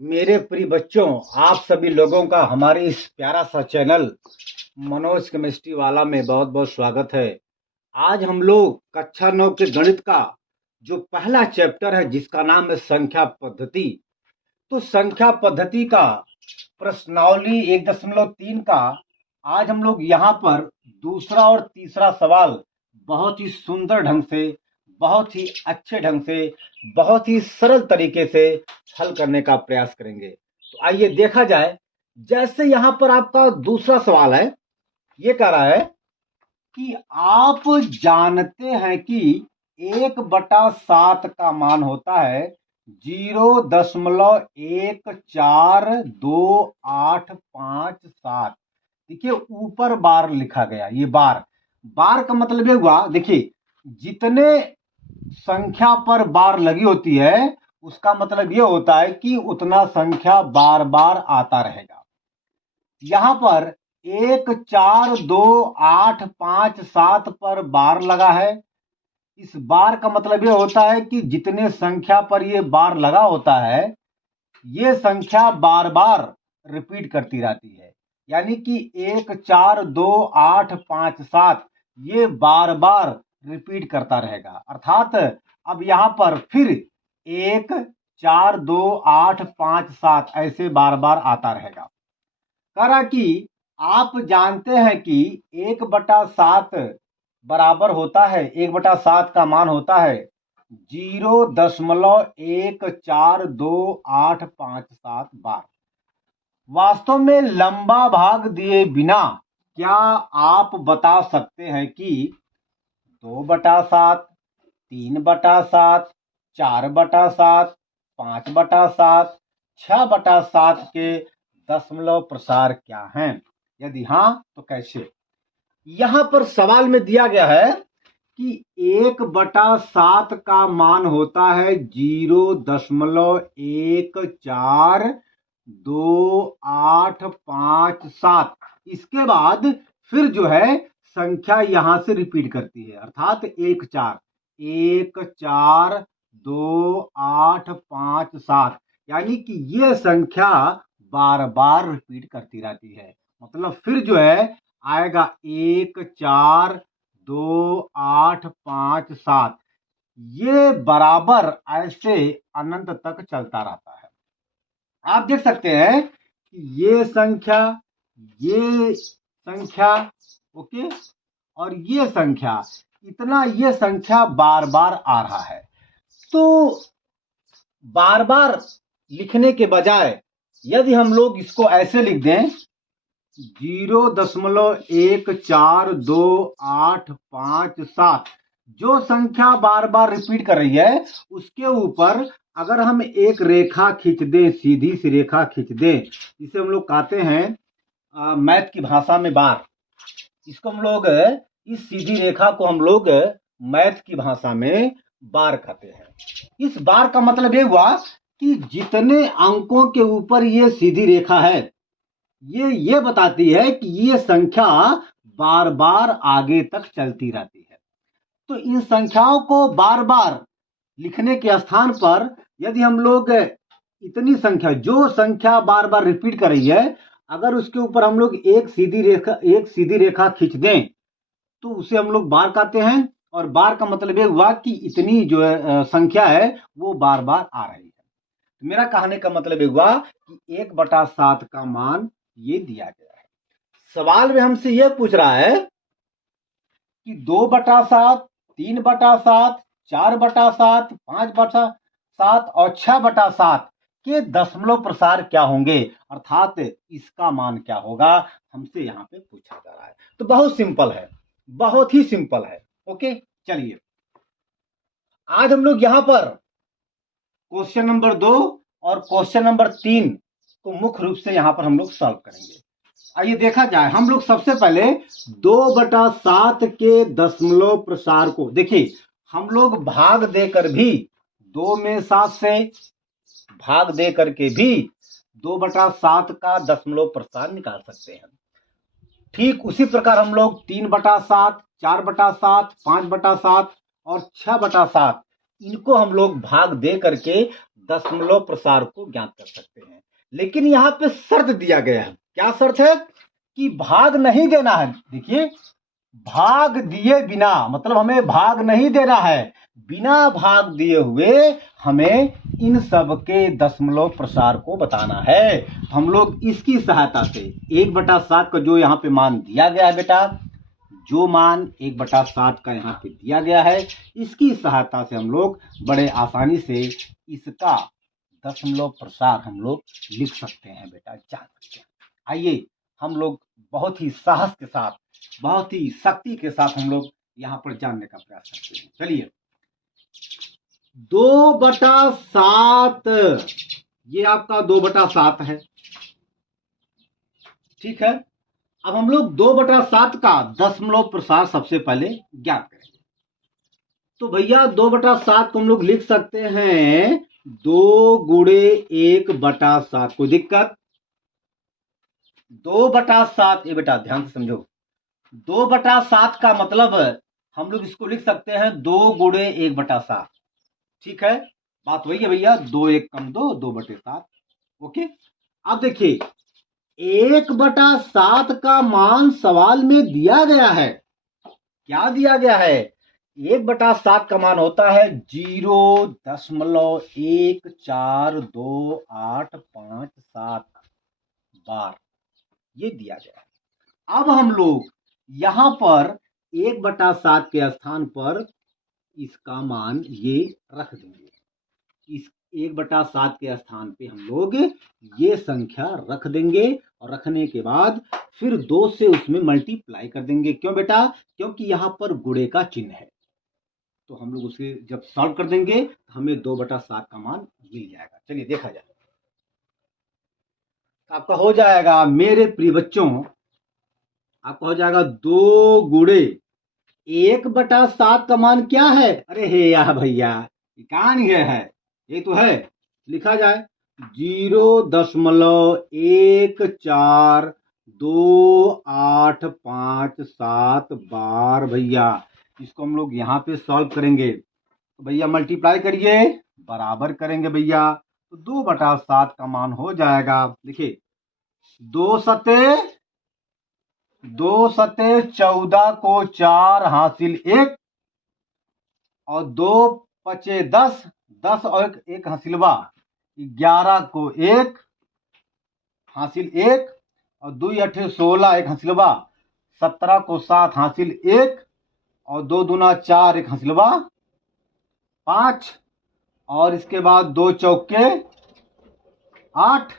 मेरे प्रिय बच्चों, आप सभी लोगों का हमारे इस प्यारा सा चैनल मनोज केमिस्ट्री वाला में बहुत बहुत स्वागत है। आज हम लोग कक्षा 9 के गणित का जो पहला चैप्टर है जिसका नाम है संख्या पद्धति। तो संख्या पद्धति का प्रश्नावली 1.3 का आज हम लोग यहाँ पर दूसरा और तीसरा सवाल बहुत ही सुंदर ढंग से, बहुत ही अच्छे ढंग से, बहुत ही सरल तरीके से हल करने का प्रयास करेंगे। तो आइए देखा जाए। जैसे यहाँ पर आपका दूसरा सवाल है, ये कह रहा है कि आप जानते हैं कि 1/7 का मान होता है 0.1428557। देखिए ऊपर बार लिखा गया, ये बार बार का मतलब ये हुआ, देखिए जितने संख्या पर बार लगी होती है उसका मतलब ये होता है कि उतना संख्या बार बार आता रहेगा। यहां पर 1428557 पर बार लगा है। इस बार का मतलब ये होता है कि जितने संख्या पर ये बार लगा होता है ये संख्या बार बार रिपीट करती रहती है, यानी कि 1428557 ये बार बार रिपीट करता रहेगा। अर्थात अब यहां पर फिर 1428557 ऐसे बार बार आता रहेगा। कह रहा कि आप जानते हैं कि 1/7 बराबर होता है, 1/7 का मान होता है 0.1428557 बार। वास्तव में लंबा भाग दिए बिना क्या आप बता सकते हैं कि 2/7, 3/7, 4/7, 5/7, 6/7 के दशमलव प्रसार क्या हैं? यदि हाँ तो कैसे? यहां पर सवाल में दिया गया है कि 1/7 का मान होता है 0.1428557। इसके बाद फिर जो है संख्या यहां से रिपीट करती है, अर्थात 1428557, यानी कि ये संख्या बार बार रिपीट करती रहती है। मतलब फिर जो है आएगा 1428557, ये बराबर ऐसे अनंत तक चलता रहता है। आप देख सकते हैं कि ये संख्या, ये संख्या, ओके, और ये संख्या, इतना ये संख्या बार बार आ रहा है। तो बार बार लिखने के बजाय यदि हम लोग इसको ऐसे लिख दें 0.1428557, जो संख्या बार बार रिपीट कर रही है उसके ऊपर अगर हम एक रेखा खींच दें, सीधी सी रेखा खींच दें, जिसे हम लोग कहते हैं मैथ की भाषा में बार, इसको हम लोग, इस सीधी रेखा को हम लोग मैथ की भाषा में बार कहते हैं। इस बार का मतलब ये हुआ कि जितने अंकों के ऊपर ये सीधी रेखा है ये बताती है कि ये संख्या बार बार आगे तक चलती रहती है। तो इन संख्याओं को बार बार लिखने के स्थान पर यदि हम लोग इतनी संख्या, जो संख्या बार बार रिपीट कर रही है, अगर उसके ऊपर हम लोग एक सीधी रेखा खींच दें तो उसे हम लोग बार कहते हैं। और बार का मतलब ये हुआ कि इतनी जो संख्या है वो बार बार आ रही है। तो मेरा कहने का मतलब ये हुआ कि 1/7 का मान ये दिया गया है। सवाल में हमसे यह पूछ रहा है कि 2/7, 3/7, 4/7, 5/7 और 6/7 के दशमलव प्रसार क्या होंगे, अर्थात इसका मान क्या होगा, हमसे यहाँ पे पूछा जा रहा है। तो बहुत सिंपल है, बहुत ही सिंपल है। ओके, चलिए आज हम लोग यहाँ पर क्वेश्चन नंबर 2 और क्वेश्चन नंबर 3 को मुख्य रूप से यहाँ पर हम लोग सॉल्व करेंगे। आइए देखा जाए। हम लोग सबसे पहले 2/7 के दशमलव प्रसार को देखिए, हम लोग भाग देकर भी 2 में 7 से भाग दे करके भी 2/7 का दशमलव प्रसार निकाल सकते हैं। ठीक उसी प्रकार हम लोग 3/7, 4/7, 5/7 और 6/7 इनको हम लोग भाग दे करके दशमलव प्रसार को ज्ञात कर सकते हैं। लेकिन यहाँ पे शर्त दिया गया है। क्या शर्त है? कि भाग नहीं देना है। देखिए, भाग दिए बिना, मतलब हमें भाग नहीं देना है। बिना भाग दिए हुए हमें इन सब के दशमलव प्रसार को बताना है। हम लोग इसकी सहायता से 1/7 का जो यहाँ पे मान दिया गया है बेटा, जो मान 1/7 का यहाँ पे दिया गया है, इसकी सहायता से हम लोग बड़े आसानी से इसका दशमलव प्रसार हम लोग लिख सकते हैं बेटा, जान सकते हैं। आइए हम लोग बहुत ही साहस के साथ, बहुत ही शक्ति के साथ हम लोग यहाँ पर जानने का प्रयास करते हैं। चलिए, 2/7, ये आपका 2/7 है, ठीक है। अब हम लोग 2/7 का दशमलव प्रसार सबसे पहले ज्ञात करेंगे। तो भैया 2/7 को हम लोग लिख सकते हैं 2 गुणे 1/7। कोई दिक्कत? 2/7, ये बेटा ध्यान से समझो, 2/7 का मतलब हम लोग इसको लिख सकते हैं 2 गुणे 1/7, ठीक है। बात वही है भैया, 2 1 कम 2, 2/7। ओके, अब देखिए 1/7 का मान सवाल में दिया गया है। क्या दिया गया है? 1/7 का मान होता है 0.14285 बार, ये दिया गया है। अब हम लोग यहां पर 1/7 के स्थान पर इसका मान ये रख देंगे। इस 1/7 के स्थान पे हम लोग ये संख्या रख देंगे, और रखने के बाद फिर 2 से उसमें मल्टीप्लाई कर देंगे। क्यों बेटा? क्योंकि यहां पर गुणे का चिन्ह है। तो हम लोग उसे जब सॉल्व कर देंगे तो हमें 2/7 का मान मिल जाएगा। चलिए देखा जाए, आपका हो जाएगा मेरे प्रिय बच्चों, आपका हो जाएगा 2 गुणे 1/7 का मान क्या है? अरे हे यार भैया, कहां नहीं है, ये तो है। लिखा जाए 0.14285 बार भैया। इसको हम लोग यहाँ पे सॉल्व करेंगे तो भैया मल्टीप्लाई करिए, बराबर करेंगे भैया, तो 2/7 का मान हो जाएगा। देखिए 2 सते 14 को 4 हासिल 1, और 2 पचे 10, 10 और 1 हासिलवा 11 को 1 हासिल 1, और 2 8 16, 1 हासिलवा 17 को 7 हासिल 1, और 2 दूना 4, 1 हासिलवा 5, और इसके बाद 2 चौके 8,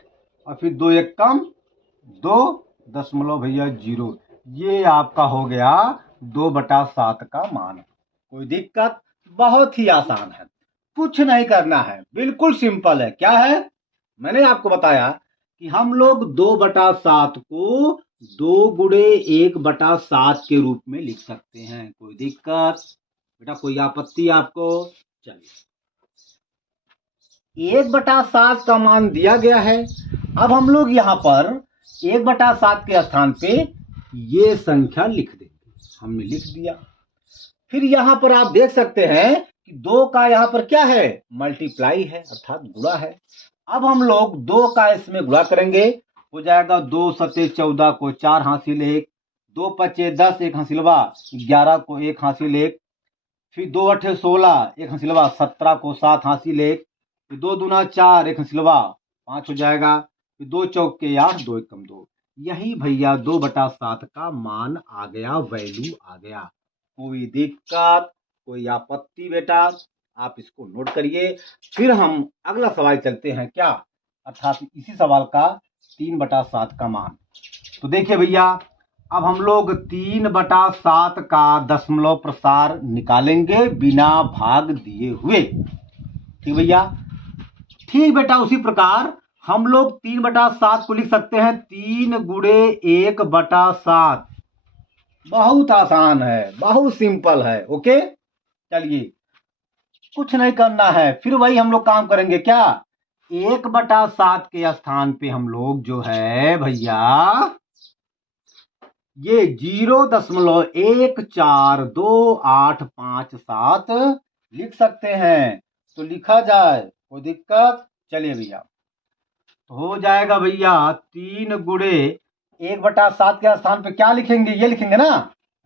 और फिर 2 1 कम 2 दशमलव भैया 0। ये आपका हो गया 2/7 का मान। कोई दिक्कत? बहुत ही आसान है, कुछ नहीं करना है, बिल्कुल सिंपल है। क्या है? मैंने आपको बताया कि हम लोग 2/7 को 2 गुणे 1/7 के रूप में लिख सकते हैं। कोई दिक्कत बेटा? कोई आपत्ति आपको? चलिए, 1/7 का मान दिया गया है। अब हम लोग यहाँ पर 1/7 के स्थान पे ये संख्या लिख देंगे। हमने लिख दिया। फिर यहाँ पर आप देख सकते हैं कि 2 का यहाँ पर क्या है? मल्टीप्लाई है, अर्थात गुणा है। अब हम लोग 2 का इसमें गुणा करेंगे, हो जाएगा 2 सते 14 को 4 हासिल 1, 2 पचे 10, 1 हासिलवा 11 को 1 हासिल 1, फिर 2 8 16, 1 हासिलवा 17 को 7 हासिल 1, फिर 2 दूना 4, 1 हासिलवा 5 हो जाएगा, फिर 2 चौके 8, 2 1 कम 2। यही भैया 2/7 का मान आ गया, वैल्यू आ गया। कोई दिक्कत, कोई आपत्ति बेटा? आप इसको नोट करिए। फिर हम अगला सवाल चलते हैं, क्या? अर्थात इसी सवाल का 3/7 का मान। तो देखिए भैया, अब हम लोग 3/7 का दशमलव प्रसार निकालेंगे बिना भाग दिए हुए। ठीक भैया? ठीक बेटा, उसी प्रकार हम लोग 3/7 को लिख सकते हैं 3 गुणे 1/7। बहुत आसान है, बहुत सिंपल है। ओके, चलिए, कुछ नहीं करना है, फिर वही हम लोग काम करेंगे। क्या? 1/7 के स्थान पे हम लोग जो है भैया ये 0.14285 लिख सकते हैं। तो लिखा जाए कोई दिक्कत? चलिए भैया, तो हो जाएगा भैया 3 गुणे 1/7 के स्थान पे क्या लिखेंगे? ये लिखेंगे ना।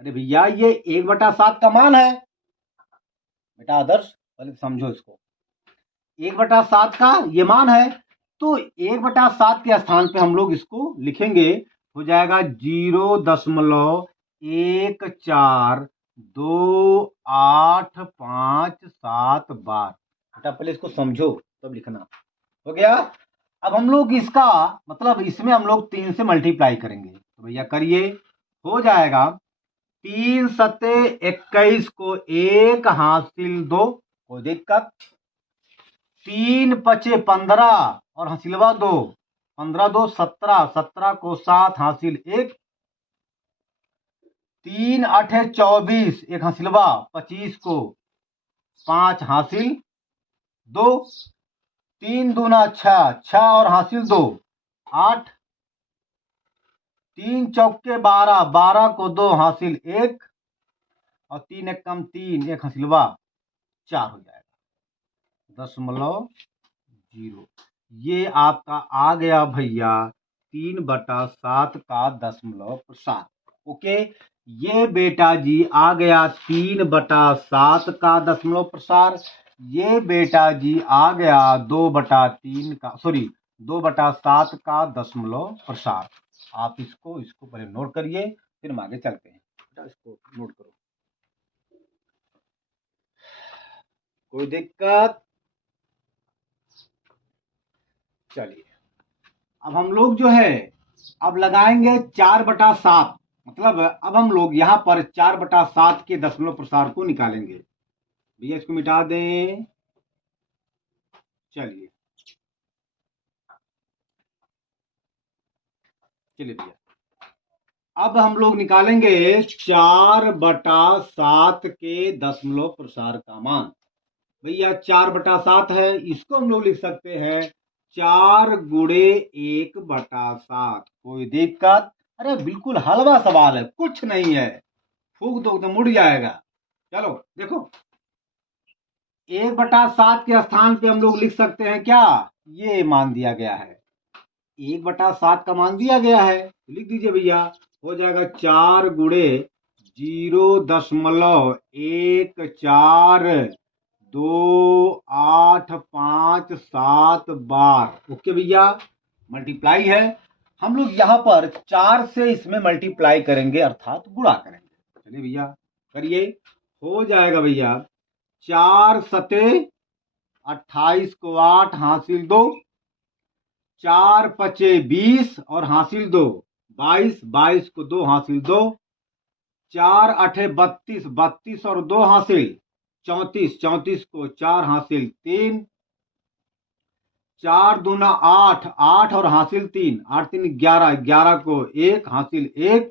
अरे भैया ये 1/7 का मान है बेटा, आदर्श पहले समझो इसको। 1/7 का ये मान है, तो 1/7 के स्थान पे हम लोग इसको लिखेंगे, हो जाएगा 0.142857 बार। बेटा पहले इसको समझो तब लिखना। हो गया। अब हम लोग इसका मतलब इसमें हम लोग 3 से मल्टीप्लाई करेंगे, तो भैया करिए। हो जाएगा 3×7=21 को 1 हासिल 2, कोई दिक्कत? 3×5=15 और हासिलवा 2, 15×2 17, 17 को 7 हासिल 1, 3×8=24, 1 हासिलवा 25 को 5 हासिल 2, 3×2 6, 6 और हासिल 2 8, 3×4 12, 12 को 2 हासिल 1 और 3 1 कम 3, 1 हासिलवा 4 हो जाएगा 0.0। ये आपका आ गया भैया 3/7 का 0.7। ओके, ये बेटा जी आ गया 3/7 का 0.7। ये बेटा जी आ गया 2/3 का, सॉरी 2/7 का 0.7। आप इसको पहले नोट करिए, फिर हम आगे चलते हैं। इसको नोट करो, कोई दिक्कत? चलिए, अब हम लोग जो है अब लगाएंगे 4/7, मतलब अब हम लोग यहाँ पर 4/7 के 0.7 को निकालेंगे। भैया इसको मिटा दें। चलिए चलिए भैया, अब हम लोग निकालेंगे 4/7 के 0.7 का मान। भैया 4/7 है, इसको हम लोग लिख सकते हैं 4×1/7। कोई दिक्कत? अरे बिल्कुल हलवा सवाल है, कुछ नहीं है, फूक दो तो मुड़ जाएगा। चलो देखो, 1/7 के स्थान पे हम लोग लिख सकते हैं क्या? ये मान दिया गया है, 1/7 का मान दिया गया है, तो लिख दीजिए भैया। हो जाएगा 4×0.1428557 बार। ओके भैया, मल्टीप्लाई है, हम लोग यहाँ पर 4 से इसमें मल्टीप्लाई करेंगे, अर्थात गुणा करेंगे। चलिए भैया करिए। हो जाएगा भैया 4×7=28 को 8 हासिल 2, 4×5=20 और हासिल 2, 22, 22 को 2 हासिल 2, 4×8=32, 32 और 2 हासिल 34, 34 को 4 हासिल 3, 4×2 8, 8 और हासिल 3, 8 3 11, 11 को 1 हासिल 1,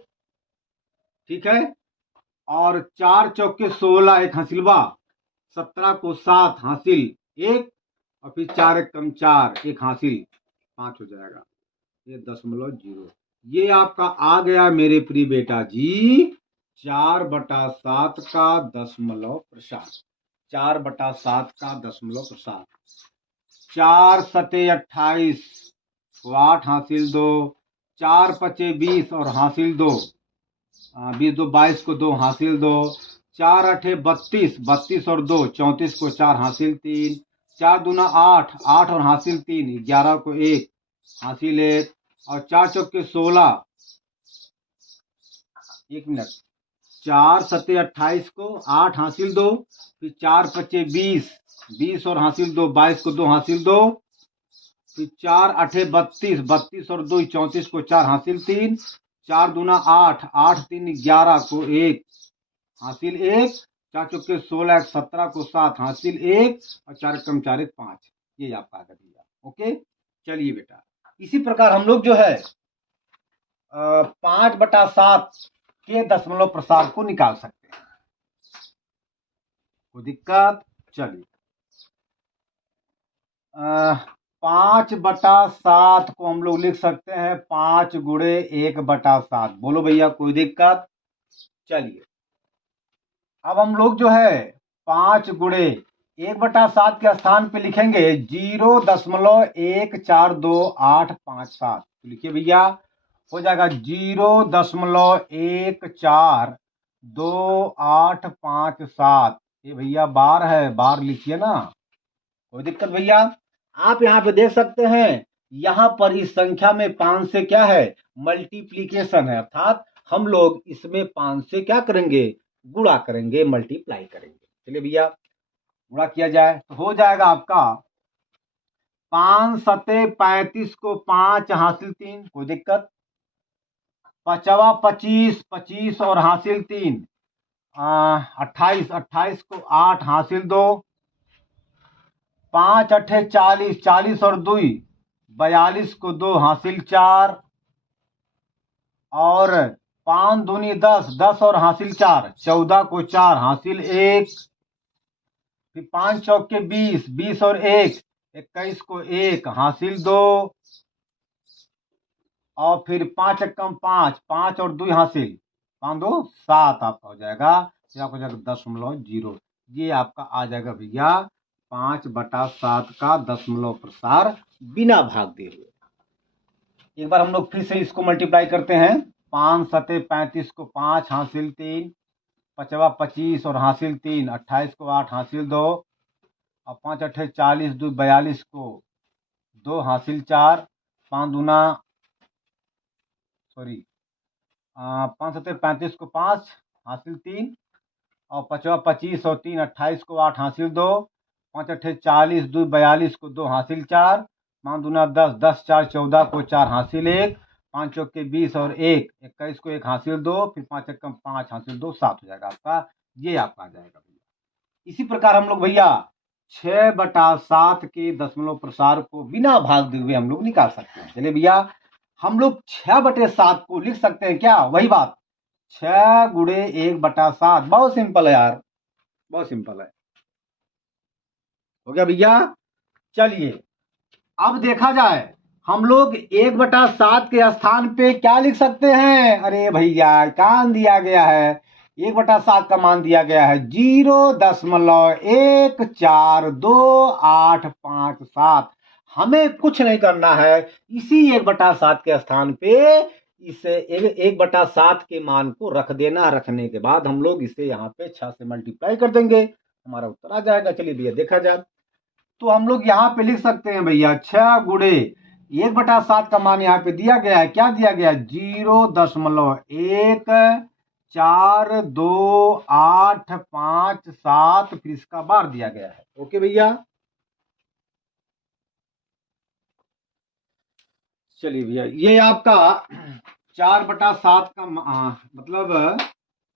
ठीक है। और 4×4 16, 1 हासिलवा 17 को 7 हासिल 1 और फिर 4 1 कम 4, 1 हासिल 5 हो जाएगा। ये 0.0 ये आपका आ गया मेरे प्रिय बेटा जी 4/7 का 0.7। 4/7 का 0.7। 4×7=28 को 8 हासिल 2, 4×5=20 और हासिल 2, 20 2 22 को 2 हासिल 2, 4×8=32, 32 और 2 34 को 4 हासिल 3, 4×2 8, 8 और हासिल 3, 11 को 1 हासिल 1 और 4×4 16, 1 मिनट, 4×7=28 को 8 हासिल 2, फिर 4×5=20, 20 और हासिल 2, 22 को 2 हासिल 2, फिर 4×8=32, 32 और 2 34 को 4 हासिल 3, 4×2 8, 8 3 11 को 1 हासिल 1, 4×4 16, 17 को 7 हासिल 1 और 4 कम 4 5। ये आपका आ गया। ओके, चलिए बेटा, इसी प्रकार हम लोग जो है 5/7 के 0.7 को निकाल सकते हैं। कोई दिक्कत? चलिए 5/7 को हम लोग लिख सकते हैं 5×1/7। बोलो भैया कोई दिक्कत? चलिए अब हम लोग जो है 5 1/7 के स्थान पे लिखेंगे 0.142857। तो लिखिए भैया, हो जाएगा 0.142857। ये भैया बार है, बार लिखिए ना, कोई दिक्कत भैया। आप यहाँ पे देख सकते हैं, यहाँ पर इस संख्या में 5 से क्या है, मल्टीप्लीकेशन है, अर्थात हम लोग इसमें 5 से क्या करेंगे, गुणा करेंगे, मल्टीप्लाई करेंगे। चलिए भैया गुणा किया जाए तो हो जाएगा आपका 5 सते 35 को 5 हासिल 3, कोई दिक्कत। 5 25, 25 और हासिल 3, 28, 28 को 8 हासिल 2, 5 अठे 40, 40 और 2 42 को 2 हासिल 4, और 5 दूनी 10, 10 और हासिल 4, 14 को 4 हासिल 1, फिर 5 चौके 20, 20 और 1, 21 को 1 हासिल 2, और फिर 5 एकम 5, 5 और 2 हासिल 5 2 7 आपका हो जाएगा, ये आपका हो जाएगा 0.0। ये आपका आ जाएगा भैया 5/7 का दशमलव प्रसार बिना भाग दिए हुए। एक बार हम लोग फिर से इसको मल्टीप्लाई करते हैं। 5 सते 35 को 5 हासिल 3, 5 25 और हासिल 3, 28 को 8 हासिल 2, और 5 अठे 40, 2 42 को 2 हासिल 4, 5 दूना 5 सते 35 को 5 हासिल 3, और 5 25 और 3 28 को 8 हासिल 2, 5 अठे 40, 2 42 को 2 हासिल 4, 5 दूना 10, 10 4 14 को 4 हासिल 1, 5 चौके 20 और 1 21 को 1 हासिल 2, फिर 5 एकम 5 हासिल 2 7 हो जाएगा आपका। ये आपका आ जाएगा भैया। इसी प्रकार हम लोग भैया 6/7 के दशमलव प्रसार को बिना भाग दिए हुए हम लोग निकाल सकते हैं। चलिए भैया हम लोग 6/7 को लिख सकते हैं क्या, वही बात 6 गुणे 1/7। बहुत सिंपल है यार, बहुत सिंपल है। हो गया भैया। चलिए अब देखा जाए हम लोग 1/7 के स्थान पे क्या लिख सकते हैं। अरे भैया कान दिया गया है, 1/7 का मान दिया गया है 0.142857। हमें कुछ नहीं करना है, इसी 1/7 के स्थान पे इसे 1/7 के मान को रख देना। रखने के बाद हम लोग इसे यहाँ पे 6 से मल्टीप्लाई कर देंगे, हमारा उत्तर आ जाएगा। चलिए भैया देखा जाए तो हम लोग यहाँ पे लिख सकते हैं भैया 6 गुणे 1/7 का मान यहाँ पे दिया गया है, क्या दिया गया है 0.142857, फिर इसका बार दिया गया है। ओके भैया चलिए भैया ये आपका 4/7 का मतलब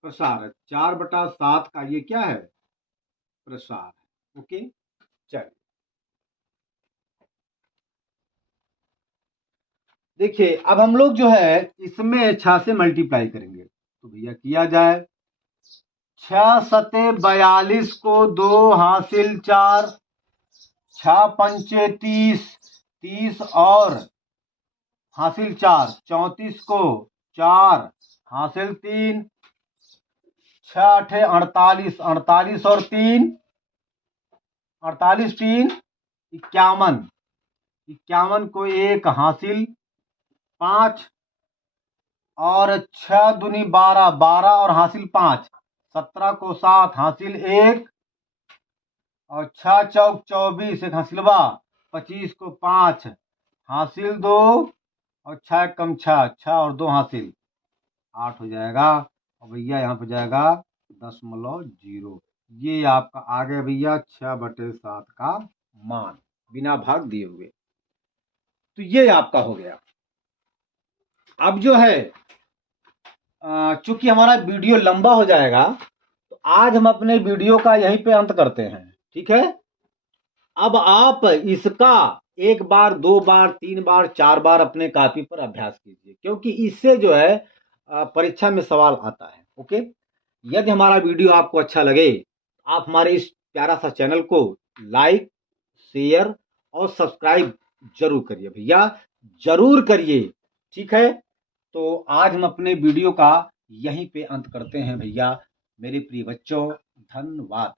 प्रसार है, 4/7 का ये क्या है, प्रसार। ओके चलिए देखिए अब हम लोग जो है इसमें 6 से मल्टीप्लाई करेंगे, तो भैया किया जाए 6 सते 42 को 2 हासिल 4, 6 पंचे 30, 30 और हासिल 4, 34 को 4 हासिल 3, 6 अठे 48, 48 और 3 48 3 51, 51 को 1 हासिल 5, और 6 दूनी 12, 12 और हासिल 5, 17 को 7 हासिल 1, और 6 चौक 24 एक हासिलवा, 25 को 5 हासिल 2, और 6 कम 6, 6 और 2 हासिल 8 हो जाएगा। और भैया यहाँ पे जाएगा 0.0। ये आपका आ गया भैया 6/7 का मान बिना भाग दिए हुए। तो ये आपका हो गया। अब जो है चूंकि हमारा वीडियो लंबा हो जाएगा तो आज हम अपने वीडियो का यहीं पे अंत करते हैं, ठीक है। अब आप इसका 1 बार 2 बार 3 बार 4 बार अपने कॉपी पर अभ्यास कीजिए, क्योंकि इससे जो है परीक्षा में सवाल आता है। ओके, यदि हमारा वीडियो आपको अच्छा लगे आप हमारे इस प्यारा सा चैनल को लाइक शेयर और सब्सक्राइब जरूर करिए भैया, जरूर करिए, ठीक है। तो आज हम अपने वीडियो का यहीं पे अंत करते हैं भैया। मेरे प्रिय बच्चों धन्यवाद।